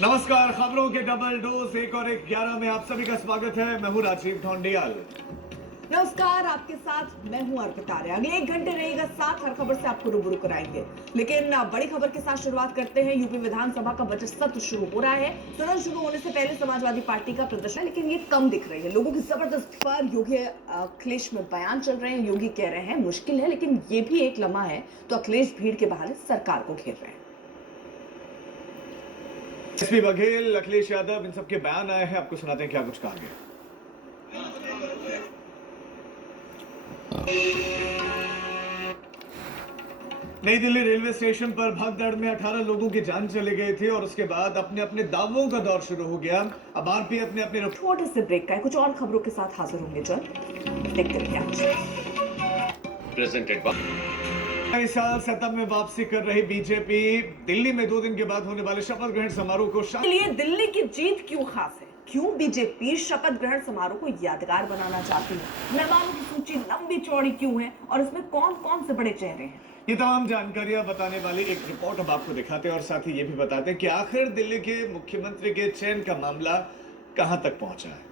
नमस्कार, खबरों के डबल डोज एक और एक 11 में आप सभी का स्वागत है। मैं हूं राजीव ढोंडियाल। नमस्कार, आपके साथ मैं हूं अर्पिता आर्य। अगले 1 घंटे रहेगा साथ, हर खबर से आपको रूबरू कराएंगे। लेकिन बड़ी खबर के साथ शुरुआत करते हैं। यूपी विधानसभा का बजट सत्र शुरू हो रहा है। सदन शुरू होने से पहले समाजवादी पार्टी का प्रदर्शन है, लेकिन ये कम दिख रही है। लोगों की जबरदस्त पर योगी अखिलेश में बयान चल रहे हैं। योगी कह रहे हैं मुश्किल है, लेकिन ये भी एक लम्हा है, तो अखिलेश भीड़ के बहाने सरकार को घेर रहे हैं। एसपी बघेल, अखिलेश यादव, इन सबके बयान आए हैं। आपको सुनाते हैं क्या कुछ कहा गया। नई दिल्ली रेलवे स्टेशन पर भगदड़ में 18 लोगों की जान चली गई थी और उसके बाद अपने अपने दावों का दौर शुरू हो गया। अब आरपी अपने अपने छोटे से ब्रेक का है, कुछ और खबरों के साथ हाजिर होंगे। जल्द देखते रहिए। नए साल सत्ता में वापसी कर रही बीजेपी दिल्ली में 2 दिन के बाद होने वाले शपथ ग्रहण समारोह को लिए दिल्ली की जीत क्यों खास है? क्यों बीजेपी शपथ ग्रहण समारोह को यादगार बनाना चाहती है? मेहमानों की सूची लंबी चौड़ी क्यों है और इसमें कौन कौन से बड़े चेहरे हैं? ये तमाम जानकारियां बताने वाली एक रिपोर्ट हम आपको दिखाते हैं और साथ ही ये भी बताते हैं कि आखिर दिल्ली के मुख्यमंत्री के चयन का मामला कहां तक पहुंचा है।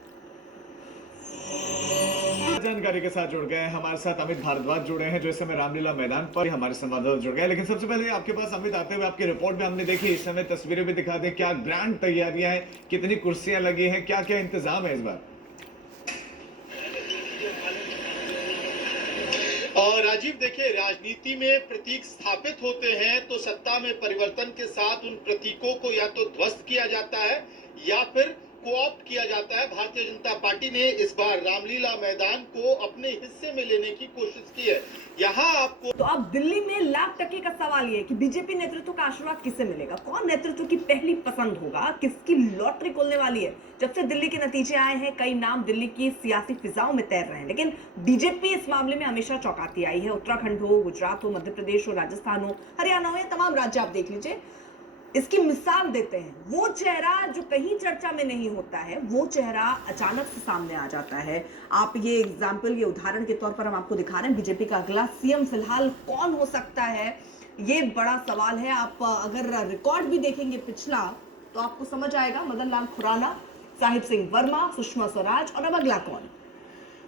जानकारी के साथ जुड़ गए हैं हमारे साथ अमित भारद्वाज जुड़े हैं, जो इस समय रामलीला मैदान पर हमारे संवाददाता जुड़ गए। लेकिन सबसे पहले आपके पास अमित आते हुए आपकी रिपोर्ट में हमने देखी, इस समय तस्वीरें भी दिखा दें। क्या ग्रैंड तैयारियां हैं, कितनी कुर्सियां लगी हैं, क्या क्या इंतजाम है इस बार? और राजीव, देखिए, राजनीति में प्रतीक स्थापित होते हैं तो सत्ता में परिवर्तन के साथ उन प्रतीकों को या तो ध्वस्त किया जाता है या फिर कोऑप्ट किया जाता है। भारतीय जनता पार्टी ने इस बार रामलीला मैदान को अपने हिस्से में लेने की कोशिश की है। यहाँ आपको तो अब दिल्ली में लाख टके का सवाल ये है कि बीजेपी नेतृत्व का आशीर्वाद किसे मिलेगा? कौन नेतृत्व की पहली पसंद होगा? किसकी लॉटरी खुलने वाली है? जब से दिल्ली के नतीजे आए हैं, कई नाम दिल्ली की सियासी फिजाओं में तैर रहे हैं, लेकिन बीजेपी इस मामले में हमेशा चौंकाती आई है। उत्तराखंड हो, गुजरात हो, मध्य प्रदेश हो, राजस्थान हो, हरियाणा हो, या तमाम राज्य आप देख लीजिए। इसकी मिसाल देते हैं, वो चेहरा जो कहीं चर्चा में नहीं होता है, वो चेहरा अचानक से सामने आ जाता है। आप ये एग्जाम्पल, ये उदाहरण के तौर पर हम आपको दिखा रहे हैं। बीजेपी का अगला सीएम फिलहाल कौन हो सकता है, ये बड़ा सवाल है। आप अगर रिकॉर्ड भी देखेंगे पिछला, तो आपको समझ आएगा। मदन लाल खुराना, साहिब सिंह वर्मा, सुषमा स्वराज, और अब अगला कौन?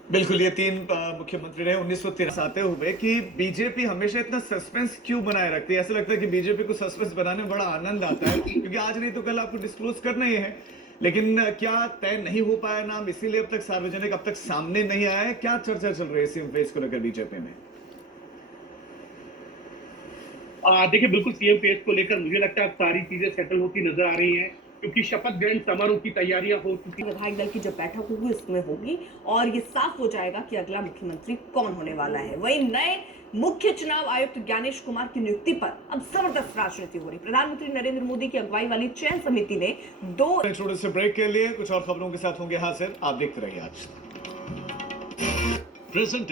बिल्कुल, ये 3 मुख्यमंत्री रहे 1913 आते हुए कि बीजेपी हमेशा इतना सस्पेंस क्यों बनाए रखती है। ऐसा लगता है कि बीजेपी को सस्पेंस बनाने में बड़ा आनंद आता है, क्योंकि आज नहीं तो कल आपको डिस्क्लोज करना ही है। लेकिन क्या तय नहीं हो पाया नाम, इसीलिए अब तक सार्वजनिक अब तक सामने नहीं आया है? क्या चर्चा चल रही है सीएम फेस को लेकर बीजेपी में? देखिए, बिल्कुल सीएम फेस को लेकर मुझे लगता है अब सारी चीजें सेटल होती नजर आ रही हैं, क्योंकि शपथ ग्रहण समारोह की तैयारियां हो चुकी। विधायक दल की जो बैठक होगी उसमें होगी और ये साफ हो जाएगा कि अगला मुख्यमंत्री कौन होने वाला है। वहीं नए मुख्य चुनाव आयुक्त ज्ञानेश कुमार की नियुक्ति पर अब जबरदस्त राजनीति हो रही। प्रधानमंत्री नरेंद्र मोदी की अगुवाई वाली चयन समिति ने 2 छोटे से ब्रेक के लिए कुछ और खबरों के साथ होंगे हाजिर। आप देखते रहिए आज।